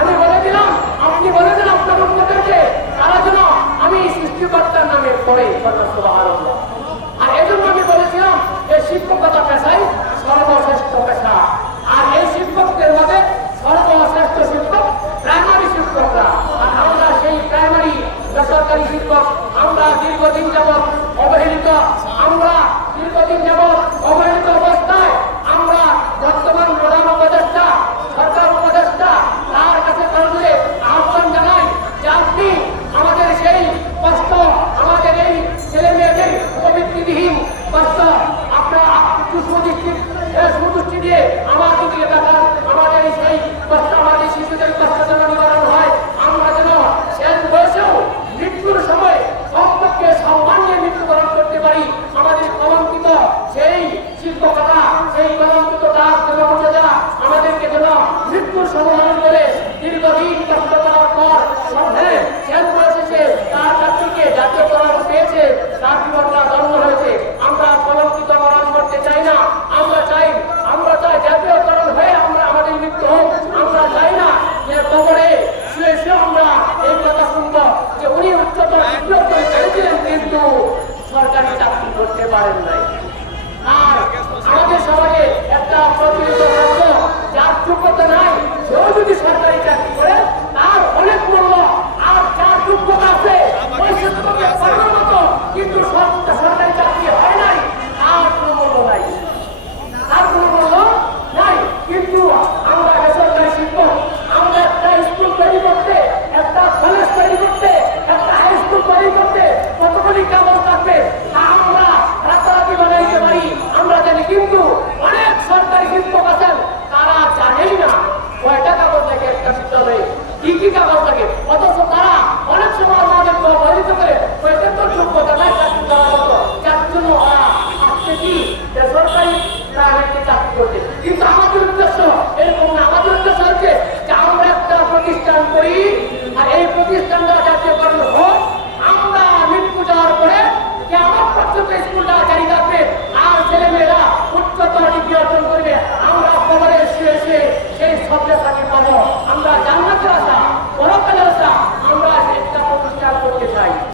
আমি বলে দিলাম আপনি বলে দিলাম আপনার উন্মতকে তারা যেন আমি সৃষ্টিকর্তার নামে পড়ে বিশুদ্ধ কথা সেই কলঙ্কিত কাজ যেন ঘটে আমাদেরকে যেন মৃত্যুর সমাধান করে দীর্ঘদিন কষ্ট করার পর সন্ধ্যে পেয়েছে, তার জীবনটা হয়েছে। আমরা কলঙ্কিত কলম করতে চাই না, আমরা চাই আমরা চাই জাতীয়করণ হয়ে আমরা আমাদের মৃত্যু হোক। আমরা চাই না যে কবরে আমরা এই কথা শুনব, যে উনি উচ্চতর বিপ্লব কিন্তু সরকারি চাকরি করতে পারেন না। কি কি কাগজ থাকে অথচ তারা অনেক সময় আমাদের অবহেলিত করে ওইটার তো যোগ্যতা নাই, চাকরি করার মতো যার জন্য ওরা আসছে কি? বেসরকারি প্রাইভেটে চাকরি করতে কিন্তু আমাদের উদ্দেশ্য, এরকম আমাদের উদ্দেশ্য হচ্ছে যে আমরা একটা প্রতিষ্ঠান করি, আর এই প্রতিষ্ঠানটা